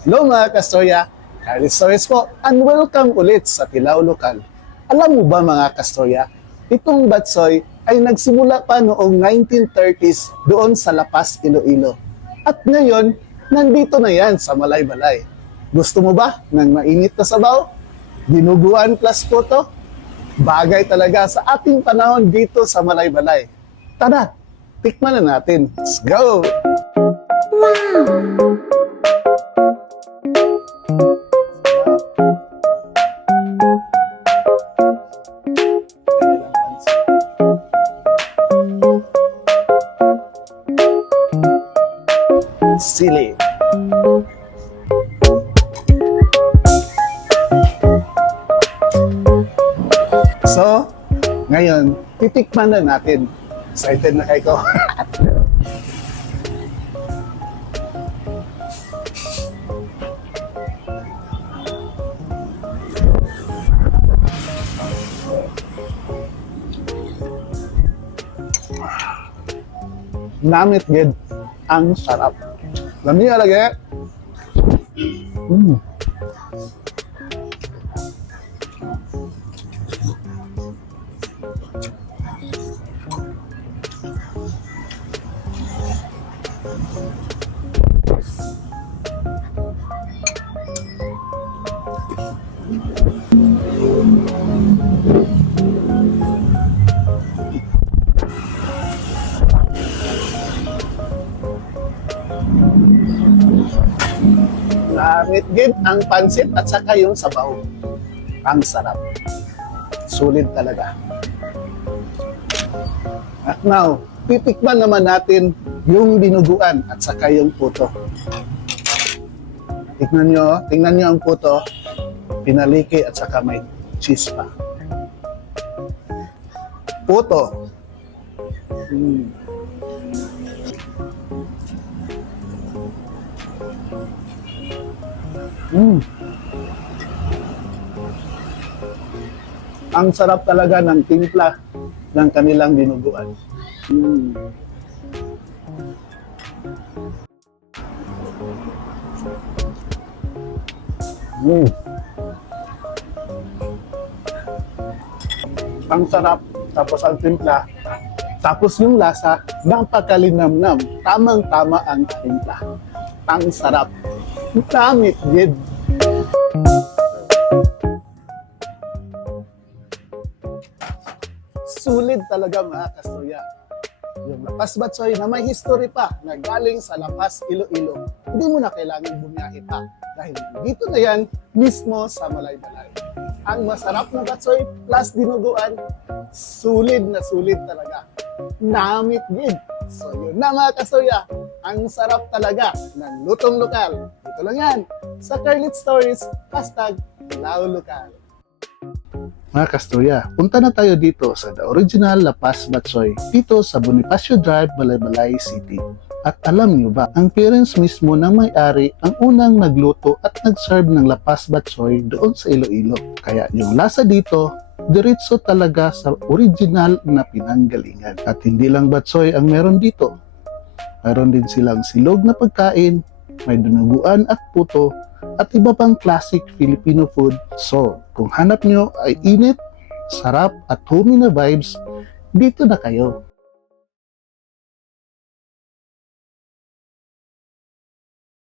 Hello mga kastorya, Carly Stories po and welcome ulit sa Pilaw Lokal. Alam mo ba mga kastorya, itong Batsoy ay nagsimula pa noong 1930s doon sa Lapas, Iloilo. At ngayon, nandito na yan sa Malay-Balay. Gusto mo ba ng mainit na sabaw? Dinuguan plus puto? Bagay talaga sa ating panahon dito sa Malay-Balay. Tara, tikman na natin. Let's go! Sili. So, ngayon, titikman na natin. Excited na kayo. Namit gid ang sarap. La mia raga Thank you. Gid ang pansit at saka yung sabaw. Ang sarap. Sulit talaga. At now, titikman naman natin yung binuguan at saka yung puto. Tingnan nyo, tingnan nyo ang puto. Pinaliki at saka may cheese pa. Puto. Mm. Mm. Ang sarap talaga ng timpla ng kanilang dinuguan. Mm. Mm. Ang sarap, tapos ang timpla, tapos yung lasa, napakalinamnam. Tamang-tama ang timpla. Ang sarap. Tamit, gid. Sulit talaga mga kasturya. Yung Lapas Batsoy na may history pa na galing sa Lapas, Iloilo. Hindi mo na kailangan bumiyahe pa dahil dito na yan mismo sa Malaybalay. Ang masarap na batsoy plus dinuguan, sulit na sulit talaga. Namit gid. So yun na mga kasturya, ang sarap talaga ng lutong lokal. Ito lang yan, sa Carlit Stories, hashtag Lao Lokal. Mga kasturya, punta na tayo dito sa The Original La Paz Batsoy, dito sa Bonifacio Drive, Malaybalay City. At alam niyo ba, ang parents mismo ng may-ari ang unang nagluto at nag-serve ng La Paz Batsoy doon sa Iloilo. Kaya yung lasa dito, diretso talaga sa original na pinanggalingan. At hindi lang batsoy ang meron dito. Meron din silang silog na pagkain, may dunuguan at puto, at iba pang classic Filipino food. So, kung hanap nyo ay init, sarap at homey na vibes, dito na kayo.